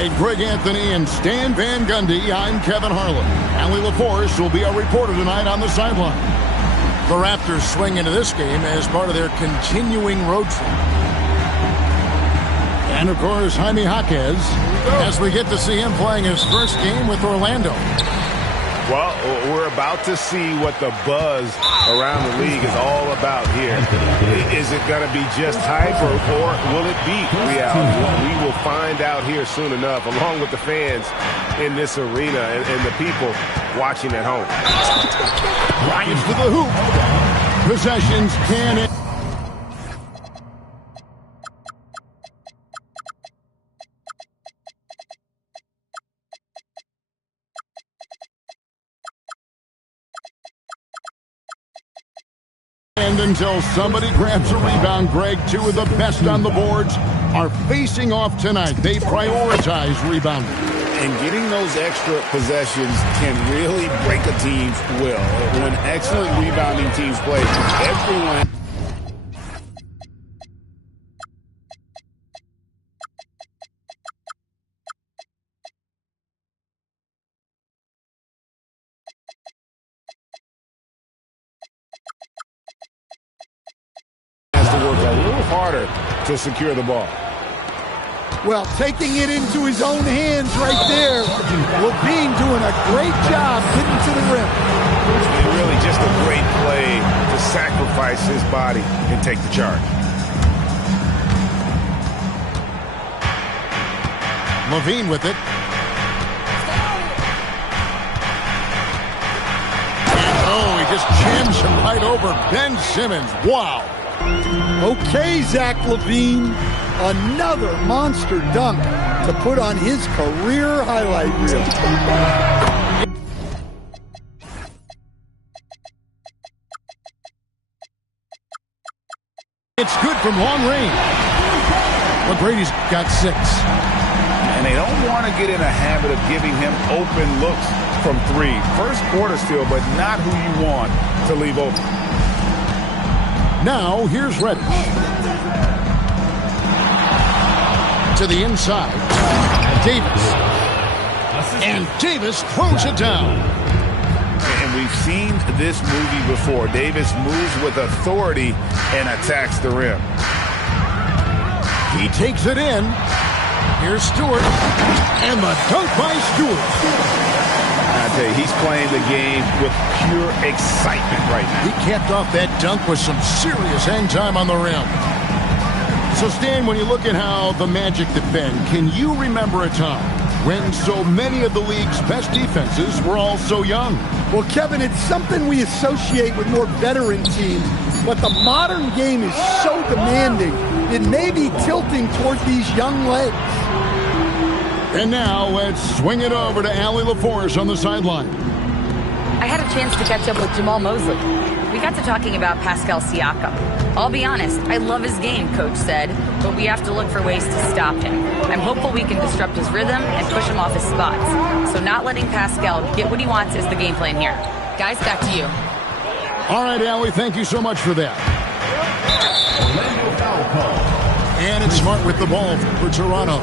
Hey, Greg Anthony and Stan Van Gundy, I'm Kevin Harlan. Allie LaForce will be our reporter tonight on the sideline. The Raptors swing into this game as part of their continuing road trip. And, of course, Jaime Jaquez, as we get to see him playing his first game with Orlando. Well, we're about to see what the buzz around the league is all about here. Is it going to be just hype or will it be reality? We will find out here soon enough, along with the fans in this arena and the people watching at home. Drives to the hoop. Possessions can... And until somebody grabs a rebound, Greg, two of the best on the boards are facing off tonight. They prioritize rebounding. And getting those extra possessions can really break a team's will. When excellent rebounding teams play, everyone... has to work a little harder to secure the ball. Well, taking it into his own hands right there. Levine doing a great job getting to the rim. And really just a great play to sacrifice his body and take the charge. Levine with it. And oh, he just jams him right over Ben Simmons. Wow. Okay, Zach LaVine. Another monster dunk to put on his career highlight reel. It's good from long range. McGrady's got 6. And they don't want to get in a habit of giving him open looks from 3. First quarter still, but not who you want to leave open. Now, here's Reddish. To the inside. Davis. And Davis throws it down. And we've seen this movie before. Davis moves with authority and attacks the rim. He takes it in. Here's Stewart. And the dunk by Stewart. I tell you, he's playing the game with pure excitement right now. He capped off that dunk with some serious hang time on the rim. So, Stan, when you look at how the Magic defend, can you remember a time when so many of the league's best defenses were all so young? Well, Kevin, it's something we associate with more veteran teams, but the modern game is so demanding, it may be tilting toward these young legs. And now, let's swing it over to Allie LaForce on the sideline. I had a chance to catch up with Jamal Mosley. We got to talking about Pascal Siakam. I'll be honest, I love his game, Coach said, but we have to look for ways to stop him. I'm hopeful we can disrupt his rhythm and push him off his spots. So not letting Pascal get what he wants is the game plan here. Guys, back to you. All right, Allie, thank you so much for that. And it's Smart with the ball for Toronto.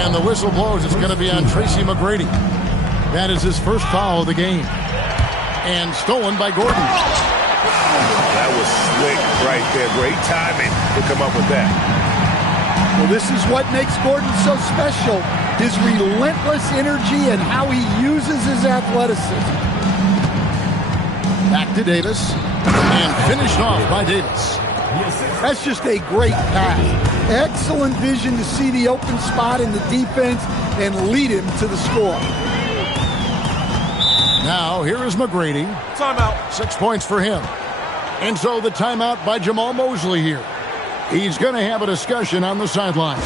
And the whistle blows. It's going to be on Tracy McGrady. That is his first foul of the game. And stolen by Gordon. That was slick right there. Great timing to come up with that. Well, this is what makes Gordon so special. His relentless energy and how he uses his athleticism. Back to Davis. And finished off by Davis. That's just a great pass. Excellent vision to see the open spot in the defense and lead him to the score. Now, here is McGrady. Timeout. 6 points for him. And so the timeout by Jamal Mosley here. He's going to have a discussion on the sideline.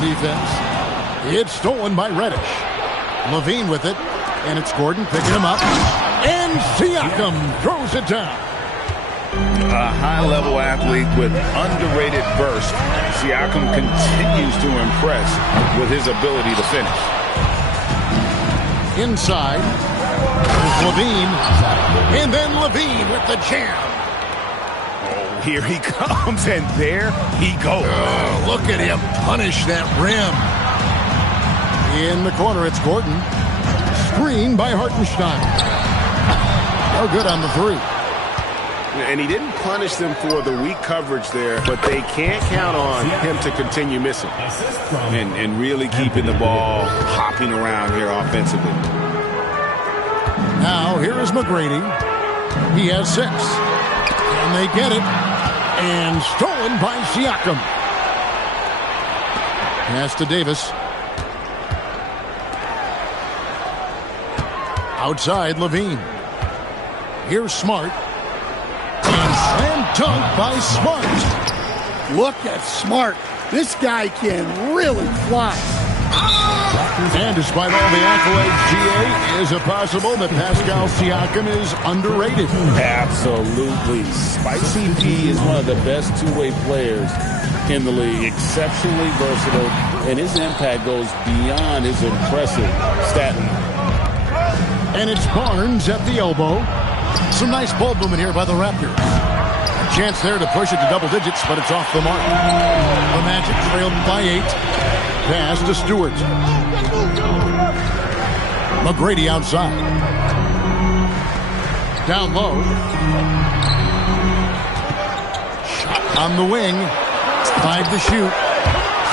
defense. It's stolen by Reddish. Levine with it, and it's Gordon picking him up. And Siakam throws it down. A high-level athlete with underrated burst. Siakam continues to impress with his ability to finish. Inside, there's Levine, and then Levine with the jam. Oh, here he comes, and there he goes. Oh, look at him punish that rim. In the corner, it's Gordon. Screen by Hartenstein. No good on the three. And he didn't punish them for the weak coverage there, but they can't count on him to continue missing. And really keeping the ball hopping around here offensively. Now, here is McGrady. He has 6. And they get it. And stolen by Siakam. Pass to Davis. Outside, Levine. Here's Smart. And slam dunk by Smart. Look at Smart. This guy can really fly. And despite all the accolades, GA, is it possible that Pascal Siakam is underrated? Absolutely. Spicy P is one of the best two-way players in the league. Exceptionally versatile, and his impact goes beyond his impressive stat line. And it's Barnes at the elbow. Some nice ball movement here by the Raptors. A chance there to push it to double digits, but it's off the mark. The Magic trailed by 8. Pass to Stewart. McGrady outside. Down low. Shot on the wing. 5 to shoot.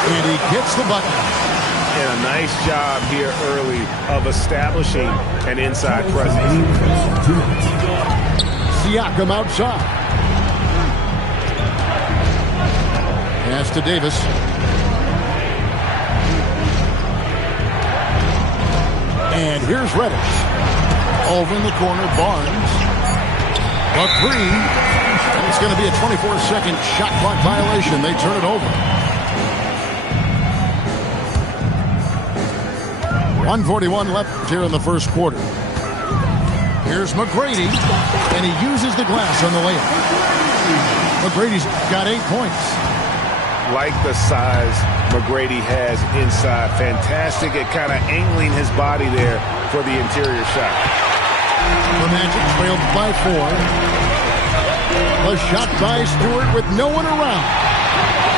And he gets the bucket. And a nice job here early of establishing an inside presence. Siakam outside. Pass to Davis. And here's Reddish. Over in the corner, Barnes. A 3. And it's going to be a 24-second shot clock violation. They turn it over. 1:41 left here in the first quarter. Here's McGrady, and he uses the glass on the layup. McGrady's got 8 points. Like the size McGrady has inside. Fantastic at kind of angling his body there for the interior shot. The Magic trailed by 4. A shot by Stewart with no one around.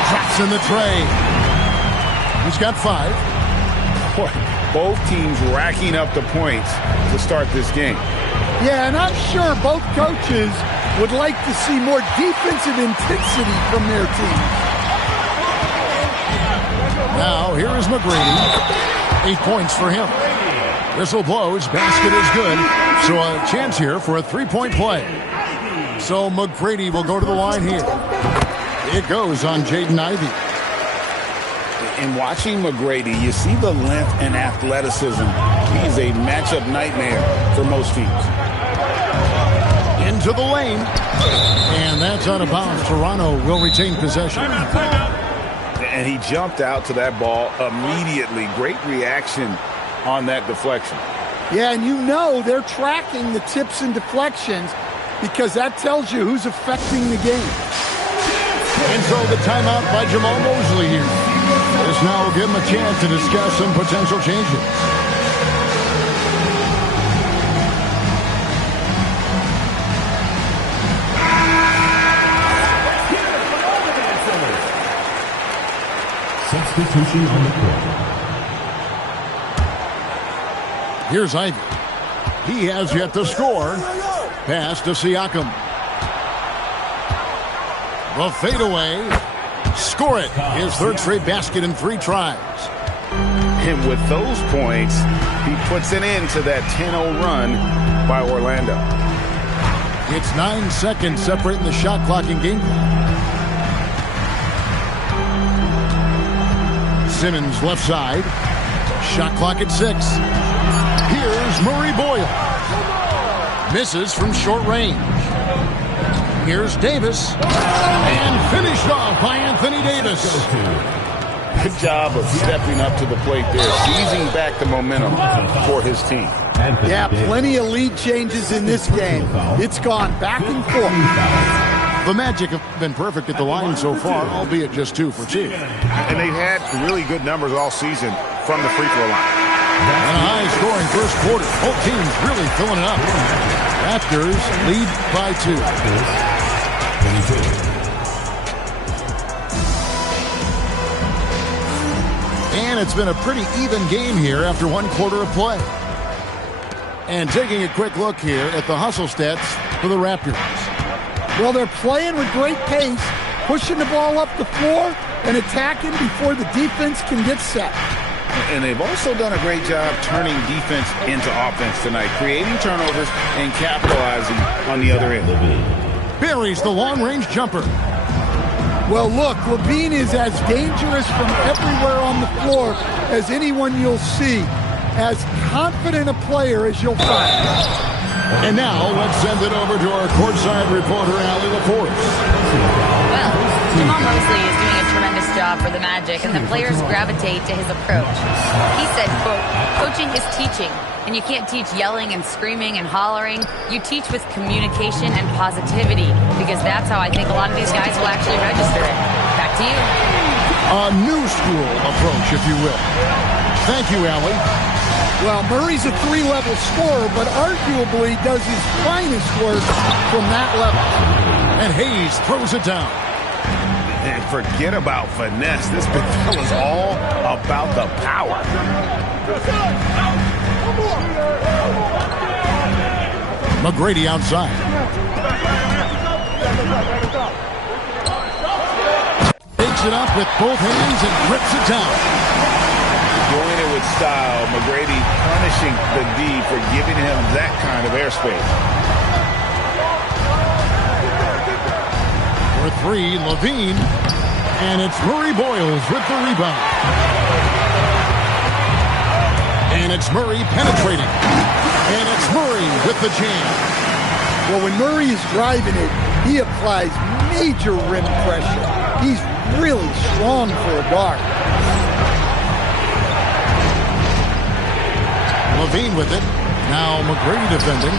Drops in the tray. He's got 5. Boy, both teams racking up the points to start this game. Yeah, and I'm sure both coaches would like to see more defensive intensity from their team. Now, here is McGrady. 8 points for him. Whistle blows. Basket is good. So a chance here for a 3-point play. So McGrady will go to the line here. It goes on Jaden Ivey. In watching McGrady, you see the length and athleticism. He's a matchup nightmare for most teams. Into the lane. And that's out of bounds. Toronto will retain possession. And he jumped out to that ball immediately. Great reaction on that deflection. Yeah, and you know they're tracking the tips and deflections because that tells you who's affecting the game. And so the timeout by Jamal Mosley here. This now will give him a chance to discuss some potential changes. Substitution on the court. Here's Ivey. He has yet to score. Pass to Siakam. The fadeaway. Score it. His third straight basket in 3 tries. And with those points, he puts an end to that 10-0 run by Orlando. It's 9 seconds separating the shot clock and game clock. Simmons left side. Shot clock at 6. Here's Murray Boyle. Misses from short range. Here's Davis. And finished off by Anthony Davis. Good job of stepping up to the plate there, seizing back the momentum for his team. Yeah, plenty of lead changes in this game. It's gone back and forth. The Magic have been perfect at the line so far, albeit just 2 for 2. And they've had really good numbers all season from the free throw line. And a high-scoring first quarter. Both teams really filling it up. Raptors lead by 2. And it's been a pretty even game here after 1 quarter of play. And taking a quick look here at the hustle stats for the Raptors. Well, they're playing with great pace, pushing the ball up the floor and attacking before the defense can get set. And they've also done a great job turning defense into offense tonight, creating turnovers and capitalizing on the other end. Buries the long-range jumper. Well, look, Levine is as dangerous from everywhere on the floor as anyone you'll see. As confident a player as you'll find. And now, let's send it over to our courtside reporter, Allie LaForce. Well, Jamal Mosley is doing a tremendous job for the Magic, and the players gravitate to his approach. He said, quote, "Coaching is teaching, and you can't teach yelling and screaming and hollering. You teach with communication and positivity, because that's how I think a lot of these guys will actually register it." Back to you. A new school approach, if you will. Thank you, Allie. Well, Murray's a 3-level scorer, but arguably does his finest work from that level. And Hayes throws it down. And forget about finesse. This big fella's all about the power. McGrady outside. Takes it up with both hands and rips it down. Doing it with style, McGrady punishing the D for giving him that kind of airspace. For 3, Levine. And it's Murray Boyles with the rebound. And it's Murray penetrating. And it's Murray with the jam. Well, when Murray is driving it, he applies major rim pressure. He's really strong for a guard. Levine with it. Now McGrady defending.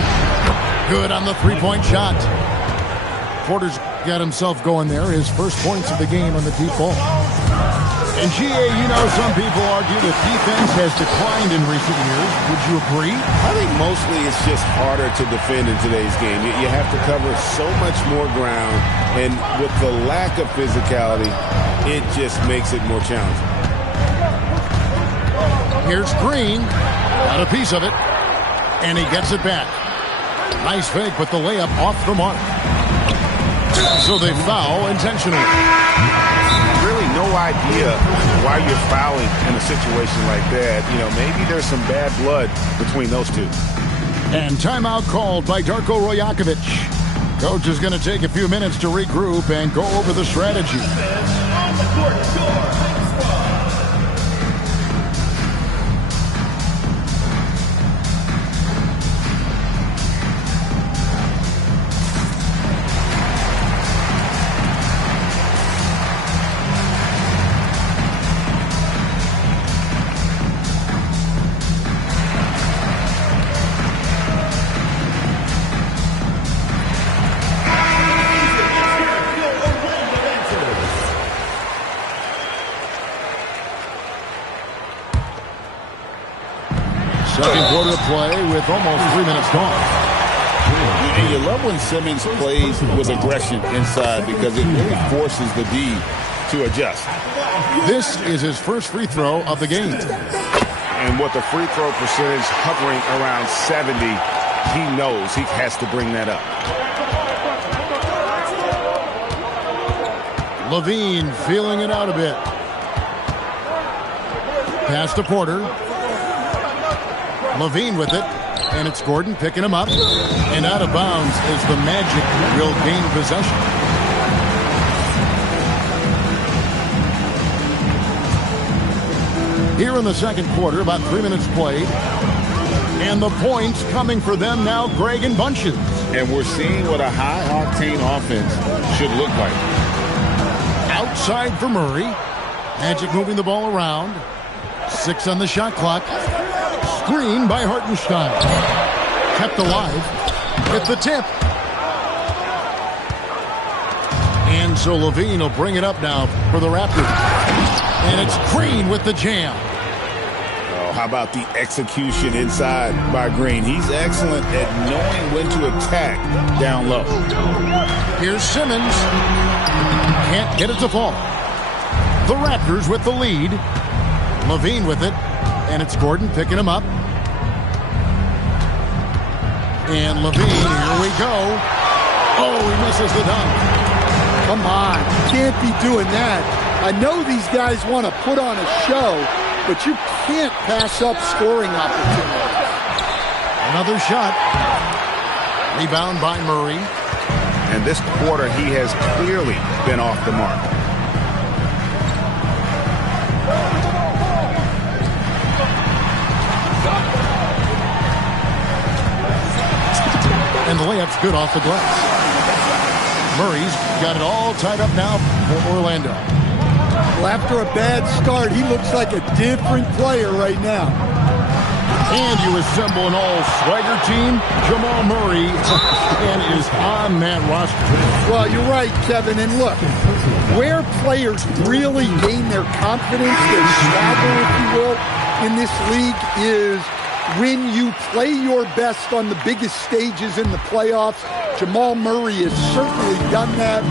Good on the 3-point shot. Porter's got himself going there. His first points of the game on the deep ball. And GA, you know, some people argue that defense has declined in recent years. Would you agree? I think mostly it's just harder to defend in today's game. You have to cover so much more ground, and with the lack of physicality, it just makes it more challenging. Here's Green. Got a piece of it. And he gets it back. Nice fake, but the layup off the mark. So they foul intentionally. Really no idea why you're fouling in a situation like that. You know, maybe there's some bad blood between those two. And timeout called by Darko Rojakovic. Coach is going to take a few minutes to regroup and go over the strategy. Second quarter play with almost 3 minutes gone. And you love when Simmons plays with aggression inside because it really forces the D to adjust. This is his first free throw of the game. And with the free throw percentage hovering around 70, he knows he has to bring that up. Levine feeling it out a bit. Pass to Porter. Levine with it, and it's Gordon picking him up, and out of bounds as the Magic will gain possession. Here in the second quarter, about 3 minutes played, and the points coming for them now, Greg in bunches. And we're seeing what a high-octane offense should look like. Outside for Murray. Magic moving the ball around. 6 on the shot clock. Screen by Hartenstein. Kept alive with the tip. And so Levine will bring it up now for the Raptors. And it's Green with the jam. Oh, how about the execution inside by Green? He's excellent at knowing when to attack down low. Here's Simmons. Can't get it to fall. The Raptors with the lead. Levine with it. And it's Gordon picking him up. And Levine, here we go. Oh, he misses the dunk. Come on, you can't be doing that. I know these guys want to put on a show, but you can't pass up scoring opportunities. Another shot. Rebound by Murray. And this quarter, he has clearly been off the mark. And the layup's good off the glass. Murray's got it all tied up now for Orlando. Well, after a bad start, he looks like a different player right now. And you assemble an all-swagger team. Jamal Murray and is on that roster. Well, you're right, Kevin. And look, where players really gain their confidence, their swagger, if you will, in this league is when you play your best on the biggest stages in the playoffs. Jamal Murray has certainly done that.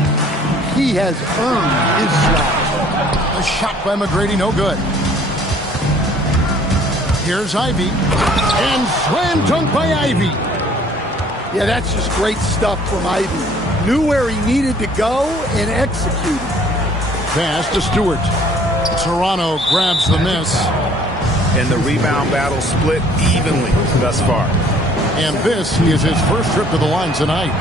He has earned his swag. A shot by McGrady, no good. Here's Ivy. And slam dunk by Ivy. Yeah, that's just great stuff from Ivy. Knew where he needed to go and executed. Pass to Stewart. Toronto grabs the miss. And the rebound battle split evenly thus far. And this is his first trip to the line tonight.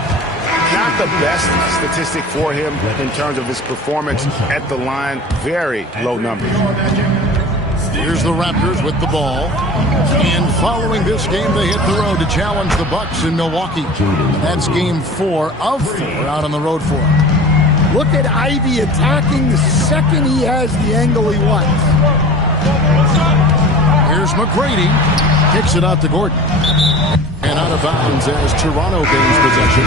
Not the best statistic for him in terms of his performance at the line. Very low numbers. Here's the Raptors with the ball. And following this game, they hit the road to challenge the Bucks in Milwaukee. That's game 4 of 4 out on the road for him. Look at Ivy attacking the second he has the angle he wants. Here's McGrady. Kicks it out to Gordon. And out of bounds as Toronto gains possession.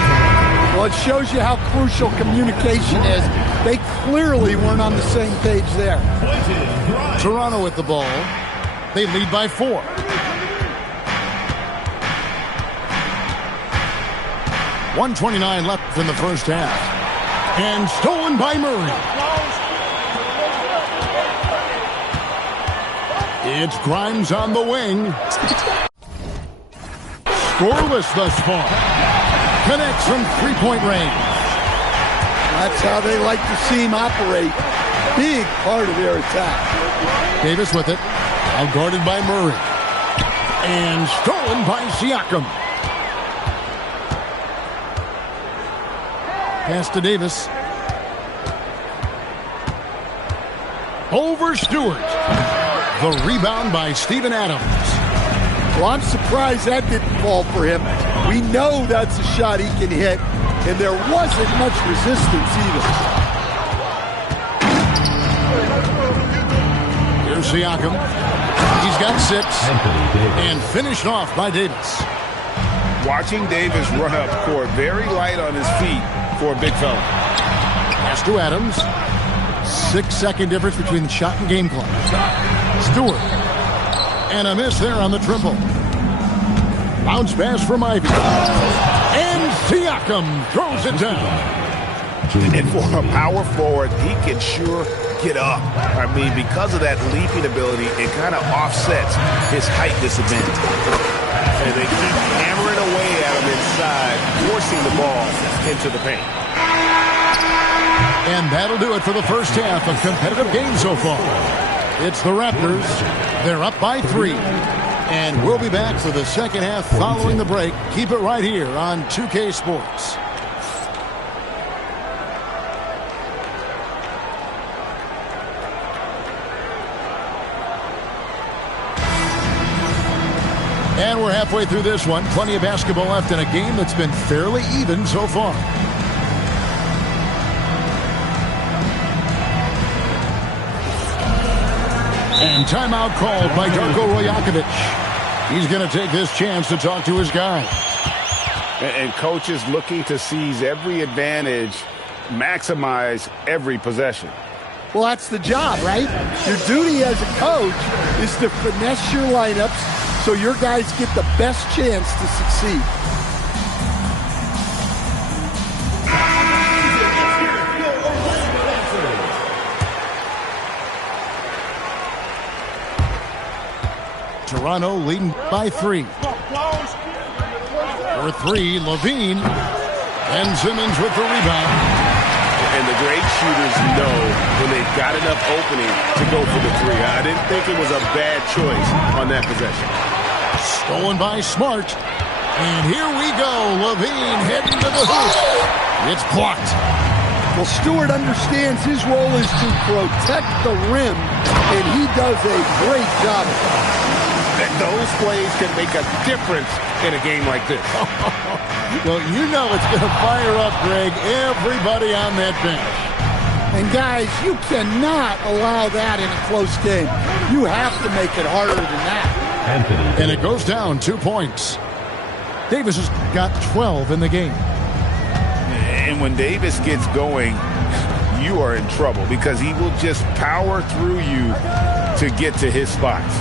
Well, it shows you how crucial communication is. They clearly weren't on the same page there. Toronto with the ball. They lead by 4. .129 left in the first half. And stolen by Murray. It's Grimes on the wing. Scoreless thus far. Connects from three-point range. That's how they like to see him operate. Big part of their attack. Davis with it. Outguarded by Murray. And stolen by Siakam. Pass to Davis. Over Stewart. The rebound by Steven Adams. Well, I'm surprised that didn't fall for him. We know that's a shot he can hit, and there wasn't much resistance either. Here's Siakam. He's got 6. And finished off by Davis. Watching Davis run up court, very light on his feet for a big fella. Pass to Adams. 6-second difference between the shot and game clock. Stewart. And a miss there on the triple. Bounce pass from Ivy. And Siakam throws it down. And for a power forward, he can sure get up. I mean, because of that leaping ability, it kind of offsets his height disadvantage. And they keep hammering away at him inside, forcing the ball into the paint. And that'll do it for the first half of competitive games so far. It's the Raptors. They're up by 3. And we'll be back for the second half following the break. Keep it right here on 2K Sports. And we're halfway through this one. Plenty of basketball left in a game that's been fairly even so far. And timeout called by Darko Rajakovic. He's going to take this chance to talk to his guy. And coach is looking to seize every advantage, maximize every possession. Well, that's the job, right? Your duty as a coach is to finesse your lineups so your guys get the best chance to succeed. Toronto leading by 3. For 3, Levine. Ben Simmons with the rebound. And the great shooters know when they've got enough opening to go for the 3. I didn't think it was a bad choice on that possession. Stolen by Smart. And here we go. Levine heading to the hoop. It's blocked. Well, Stewart understands his role is to protect the rim, and he does a great job of that. Those plays can make a difference in a game like this. Well, you know it's going to fire up, Greg, everybody on that bench. And, guys, you cannot allow that in a close game. You have to make it harder than that. And it goes down 2 points. Davis has got 12 in the game. And when Davis gets going, you are in trouble because he will just power through you to get to his spots.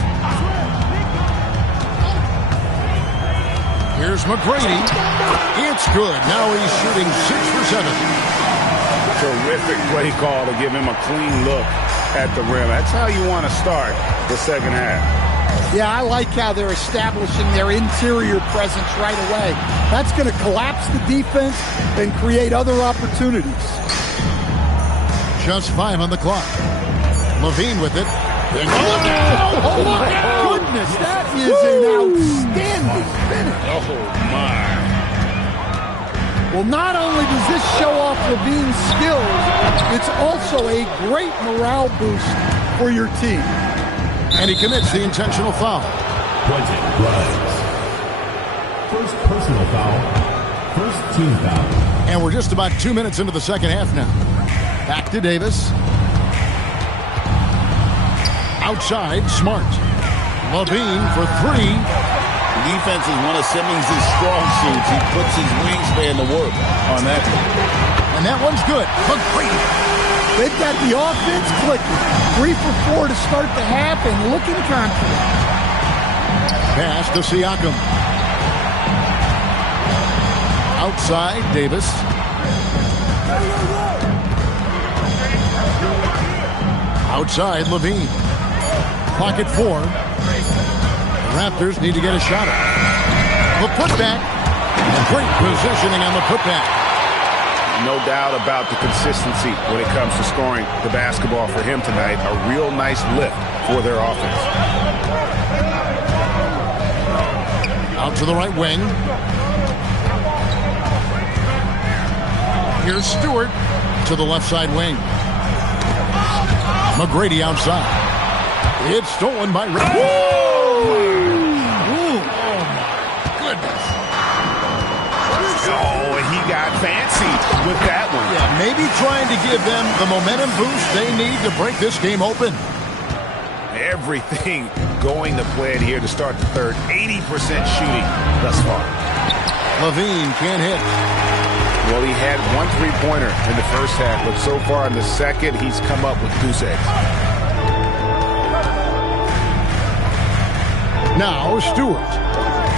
Here's McGrady. It's good. Now he's shooting 6 for 7. Terrific play call to give him a clean look at the rim. That's how you want to start the second half. Yeah, I like how they're establishing their interior presence right away. That's going to collapse the defense and create other opportunities. Just 5 on the clock. Levine with it. Oh, my goodness. That is an outstanding finish. Oh, my. Well, not only does this show off Levine's skills, it's also a great morale boost for your team. And he commits the intentional foul. Quentin Grimes. First personal foul. First team foul. And we're just about 2 minutes into the second half now. Back to Davis. Outside, Smart. Levine for 3. Defense is one of Simmons' strong suits. He puts his wingspan to work on that. And that one's good. McGrady. They've got the offense clicking. 3 for 4 to start the half and looking confident. Pass to Siakam. Outside, Davis. Outside, Levine. Clock at 4. The Raptors need to get a shot at it. The putback. Great positioning on the putback. No doubt about the consistency when it comes to scoring the basketball for him tonight. A real nice lift for their offense. Out to the right wing. Here's Stewart to the left side wing. McGrady outside. It's stolen by Red. Oh, my goodness. Oh, and he got fancy with that one. Yeah, maybe trying to give them the momentum boost they need to break this game open. Everything going to plan here to start the third. 80% shooting thus far. Levine can't hit. Well, he had 1 3-pointer in the first half, but so far in the second, he's come up with goose eggs. Now Stewart.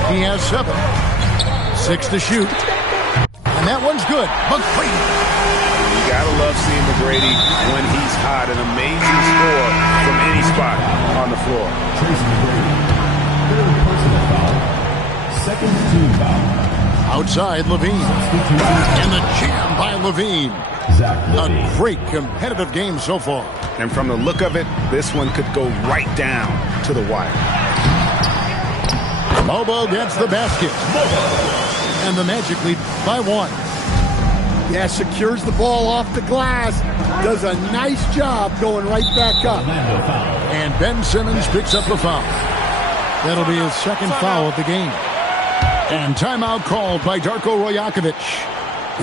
He has 7. 6 to shoot. And that one's good. McGrady. You gotta love seeing McGrady when he's hot. An amazing score from any spot on the floor. Tracy McGrady. Third personal foul. Second team foul. Outside, Levine. And the jam by Levine. A great competitive game so far. And from the look of it, this one could go right down to the wire. Mobo gets the basket. And the Magic lead by 1. Yeah, secures the ball off the glass. Does a nice job going right back up. And Ben Simmons picks up the foul. That'll be his second foul of the game. And timeout called by Darko Rajakovic.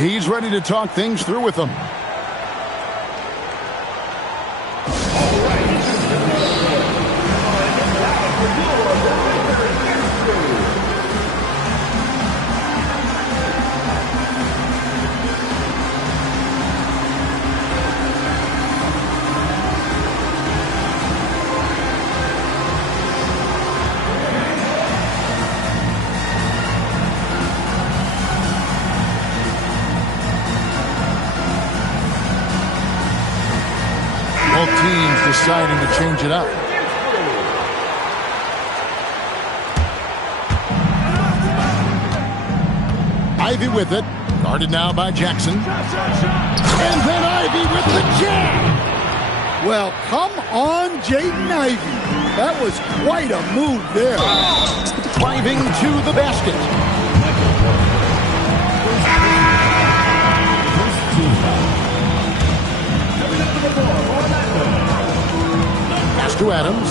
He's ready to talk things through with them. deciding to change it up. Ivy with it. Guarded now by Jackson. And then Ivy with the jab. Well, come on, Jaden Ivey. That was quite a move there. Driving to the basket. Pass to Adams.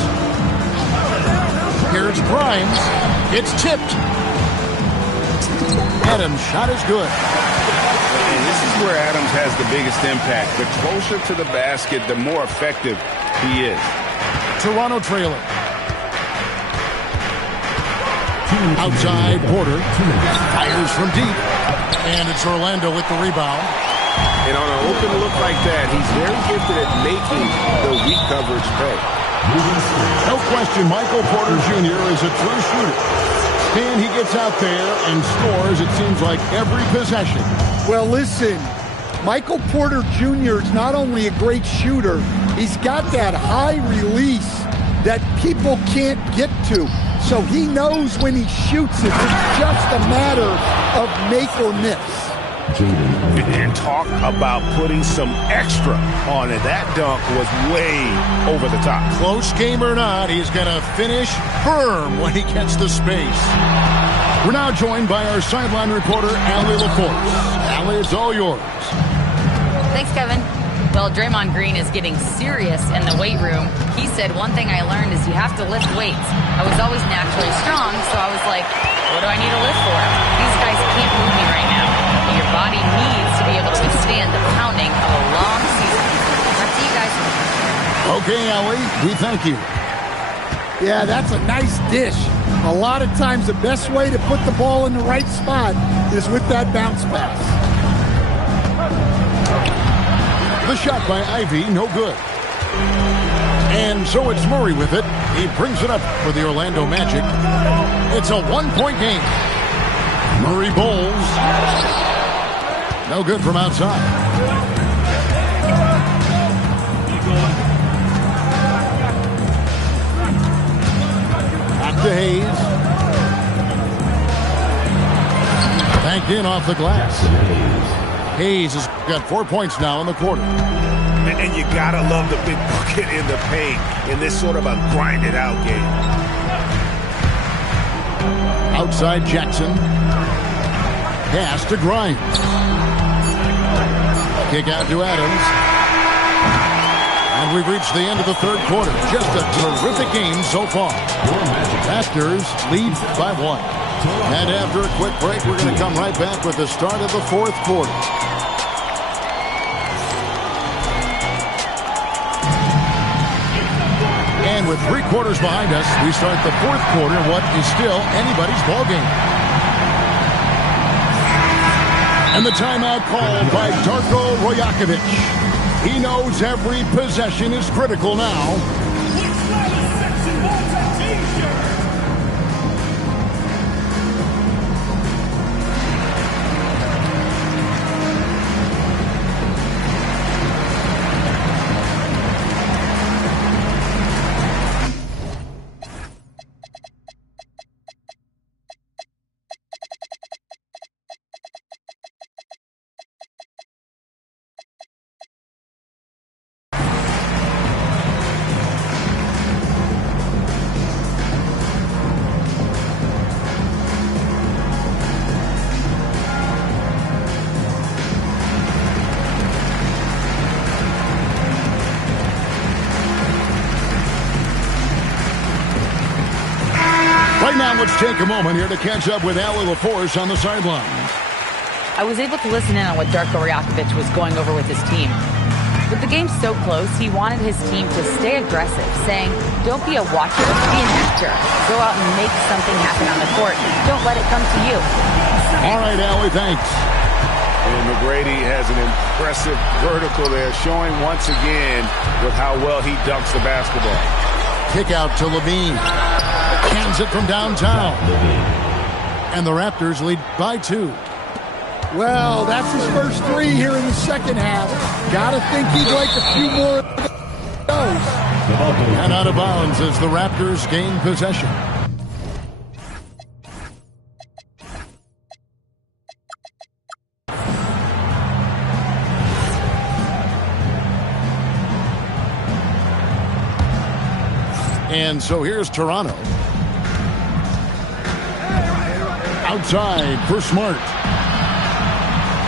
Here's Grimes. It's tipped. Adams' shot is good. And this is where Adams has the biggest impact. The closer to the basket, the more effective he is. Toronto trailing. Outside, Porter fires from deep. And it's Orlando with the rebound. And on an open look like that, he's very gifted at making the weak coverage pay. No question, Michael Porter Jr. is a true shooter. And he gets out there and scores, it seems like, every possession. Well, listen, Michael Porter Jr. is not only a great shooter, he's got that high release that people can't get to. So he knows when he shoots it. It's just a matter of make or miss. And talk about putting some extra on it. That dunk was way over the top. Close game or not, he's going to finish firm when he gets the space. We're now joined by our sideline reporter, Allie LaForce. Allie, it's all yours. Thanks, Kevin. Well, Draymond Green is getting serious in the weight room. He said, one thing I learned is you have to lift weights. I was always naturally strong, so I was like, what do I need to lift for? These guys can't move me right now. Your body needs to be able to withstand the pounding of a long season. Back to you guys. Okay, Allie, we thank you. Yeah, that's a nice dish. A lot of times the best way to put the ball in the right spot is with that bounce pass. The shot by Ivy, no good. And so it's Murray with it. He brings it up for the Orlando Magic. It's a one-point game. Murray bowls. No good from outside. Back to Hayes. Banked in off the glass. Hayes has got 4 points now in the quarter. And you gotta love the big bucket in the paint in this sort of a grinded out game. Outside Jackson. Pass to Grimes. Kick out to Adams. And we've reached the end of the third quarter. Just a terrific game so far. Raptors lead by 1. And after a quick break, we're going to come right back with the start of the fourth quarter. And with 3 quarters behind us, we start the fourth quarter, what is still anybody's ball game. And the timeout called by Darko Rajakovic. He knows every possession is critical now. Right now, let's take a moment here to catch up with Allie LaForce on the sidelines. I was able to listen in on what Darko Rajakovic was going over with his team. With the game so close, he wanted his team to stay aggressive, saying, don't be a watcher, be an actor. Go out and make something happen on the court. Don't let it come to you. All right, Allie, thanks. And McGrady has an impressive vertical there, showing once again with how well he dunks the basketball. Kick out to Levine. Hands it from downtown. And the Raptors lead by 2. Well, that's his first 3 here in the second half. Gotta think he'd like a few more of those. ball goes And out of bounds as the Raptors gain possession. And so here's Toronto. Outside for Smart.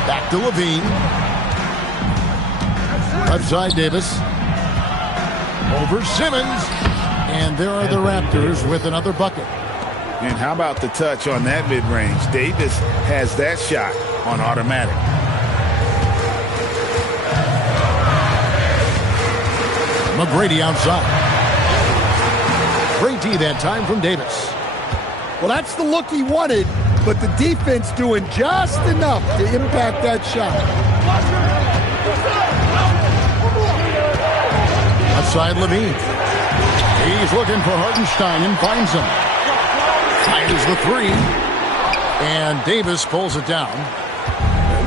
Back to Levine. Outside Davis. Over Simmons. And there are the Raptors with another bucket. And how about the touch on that mid-range? Davis has that shot on automatic. McGrady outside. Great D that time from Davis. Well, that's the look he wanted, but the defense doing just enough to impact that shot. Outside Levine. He's looking for Hartenstein and finds him. Fires the three. And Davis pulls it down.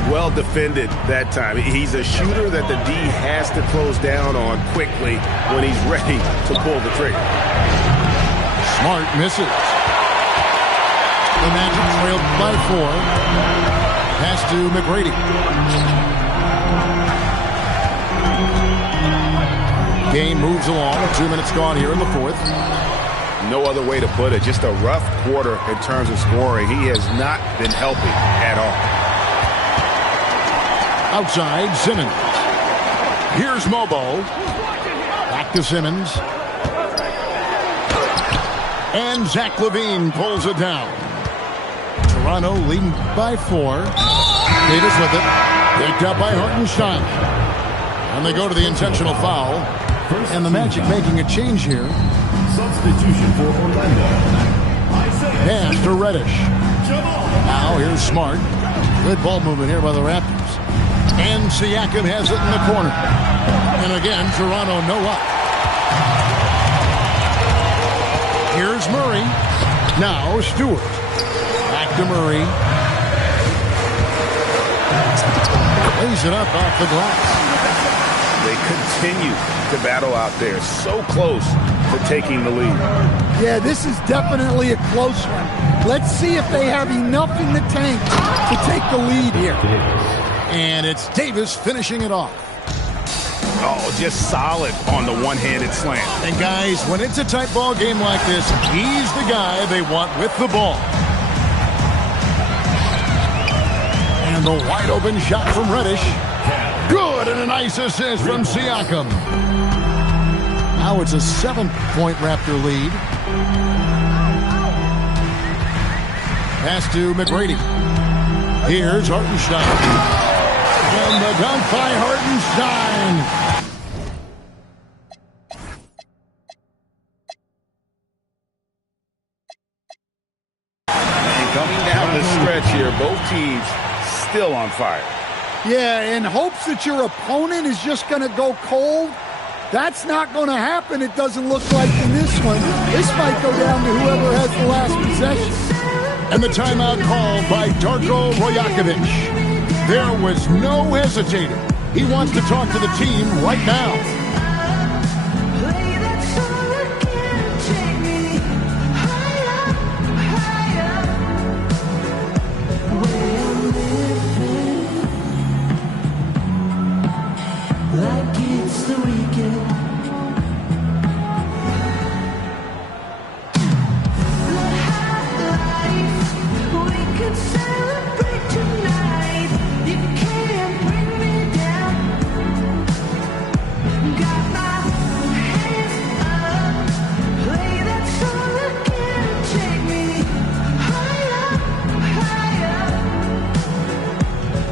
Well defended that time. He's a shooter that the D has to close down on quickly when he's ready to pull the trigger. Smart misses. The Magic trailed by 4. Pass to McGrady. Game moves along. 2 minutes gone here in the fourth. No other way to put it. Just a rough quarter in terms of scoring. He has not been helping at all. Outside, Simmons. Here's Mobo. Back to Simmons. And Zach LaVine pulls it down. Toronto leading by 4. Davis with it. Picked up by Hartenstein. And they go to the intentional foul. And the Magic making a change here. Substitution for Orlando. Pass to Reddish. Now here's Smart. Good ball movement here by the Raptors. And Siakam has it in the corner. And again, Toronto no up. Here's Murray. Now Stewart. Back to Murray. Lays it up off the glass. They continue to battle out there. So close to taking the lead. Yeah, this is definitely a close one. Let's see if they have enough in the tank to take the lead here. And it's Davis finishing it off. Oh, just solid on the one-handed slam. And guys, when it's a tight ball game like this, he's the guy they want with the ball. And the wide open shot from Reddish. Good, and a nice assist from Siakam. Now it's a 7-point Raptor lead. Pass to McGrady. Here's Hartenstein. And the dunk by Hartenstein. And coming down the stretch here, both teams still on fire. Yeah, in hopes that your opponent is just going to go cold. That's not going to happen, it doesn't look like in this one. This might go down to whoever has the last possession. And the timeout called by Darko Rajakovic. There was no hesitating. He wants to talk to the team right now. Like it's the weekend. We could celebrate tonight. You can't bring me down. Got my hands up. Play that song again. Take me higher, higher.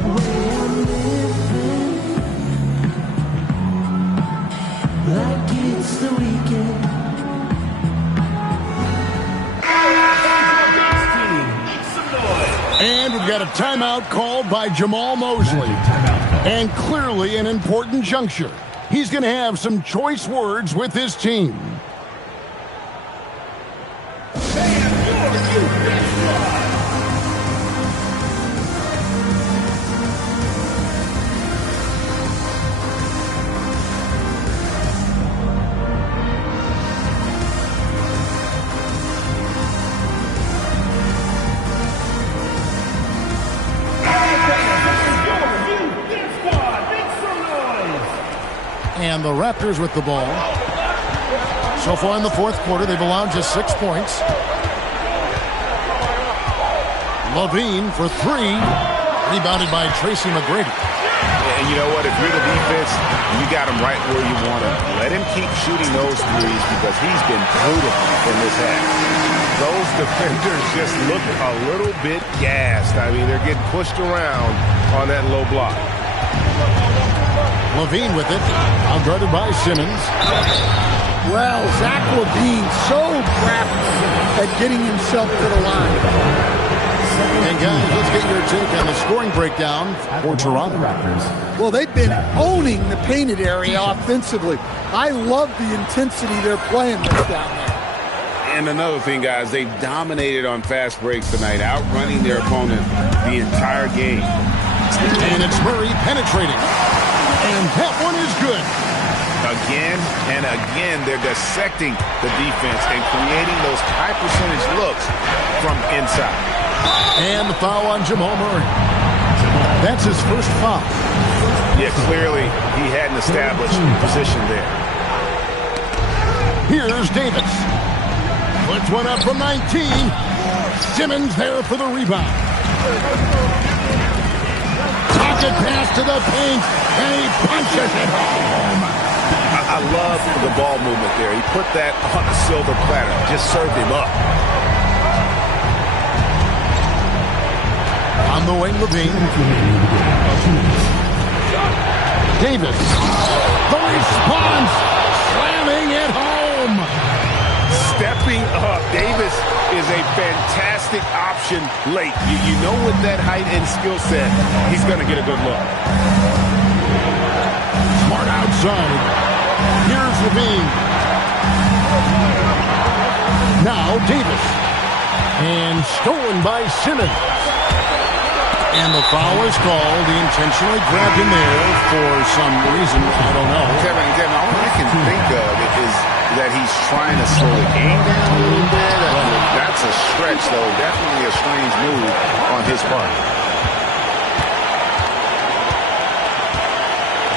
Where I'm living like it's the weekend. And we've got a timeout called by Jamal Mosley. And clearly an important juncture. He's going to have some choice words with his team. And the Raptors with the ball. So far in the fourth quarter, they've allowed just 6 points. Levine for three. Rebounded by Tracy McGrady. And you know what? If you're the defense, you got him right where you want him. Let him keep shooting those threes because he's been brutal in this half. Those defenders just look a little bit gassed. I mean, they're getting pushed around on that low block. Levine with it. Outguarded by Simmons. Well, Zach LaVine so crafty at getting himself to the line. And guys, let's get your take on the scoring breakdown for Toronto. Well, they've been owning the painted area offensively. I love the intensity they're playing with down there. And another thing, guys, they've dominated on fast breaks tonight, outrunning their opponent the entire game. And it's Murray penetrating. And that one is good. Again and again, they're dissecting the defense and creating those high percentage looks from inside. And the foul on Jamal Murray. That's his first foul. Yeah, clearly he hadn't established position there. Here's Davis. Puts one up from 19. Simmons there for the rebound. Pocket pass to the paint, and he punches it home. I love the ball movement there. He put that on a silver platter, just served him up. On the wing, Levine. Davis. The response. Slamming it home. Stepping up. Davis is a fantastic option late. You know with that height and skill set, he's going to get a good look. Smart outside. Here's Levine. Now Davis. And stolen by Simmons. And the foul is called. He intentionally grabbed him there for some reason. I don't know. Kevin, all I can think of is that he's trying to slow the game down a little bit. That's a stretch, though. Definitely a strange move on his part.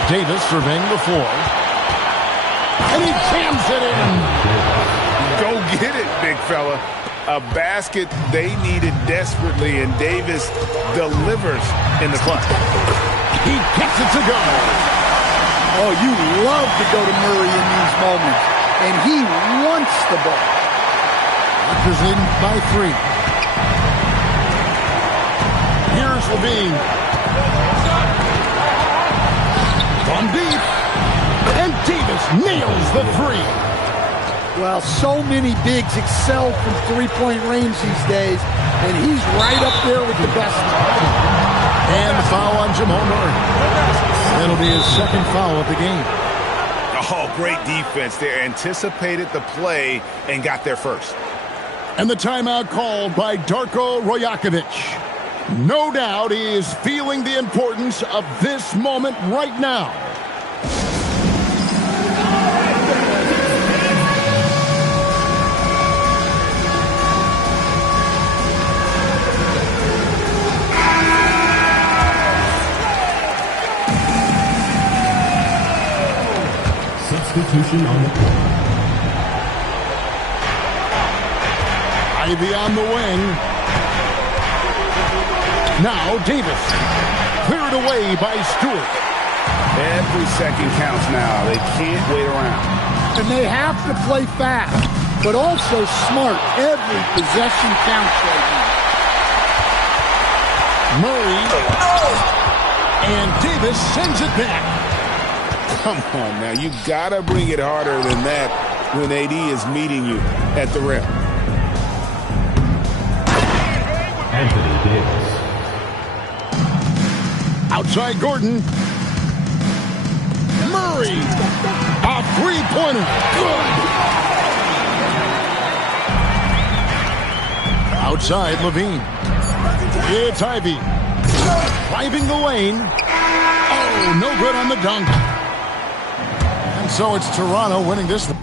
Davis surveying the floor. And he jams it in. Go get it, big fella. A basket they needed desperately, and Davis delivers in the clutch. He gets it to go. Oh, you love to go to Murray in these moments, and he wants the ball. Raptors in by 3. Here's Levine. From deep. And Davis nails the 3. Well, so many bigs excel from three-point range these days, and he's right up there with the best. And the foul on Jamal Murray. That'll be his second foul of the game. Oh, great defense there. Anticipated the play and got there first. And the timeout called by Darko Rajakovic. No doubt he is feeling the importance of this moment right now. Substitution on the court. Ivy on the wing. Now Davis. Cleared away by Stewart. Every second counts now. They can't wait around. And they have to play fast, but also smart. Every possession counts right now. Murray. And Davis sends it back. Come on now. You got to bring it harder than that when AD is meeting you at the rim. Anthony Davis. Outside Gordon. Murray. A three-pointer. Good. Outside Levine. It's Ivy. Driving the lane. Oh, no good on the dunk. And so it's Toronto winning this one.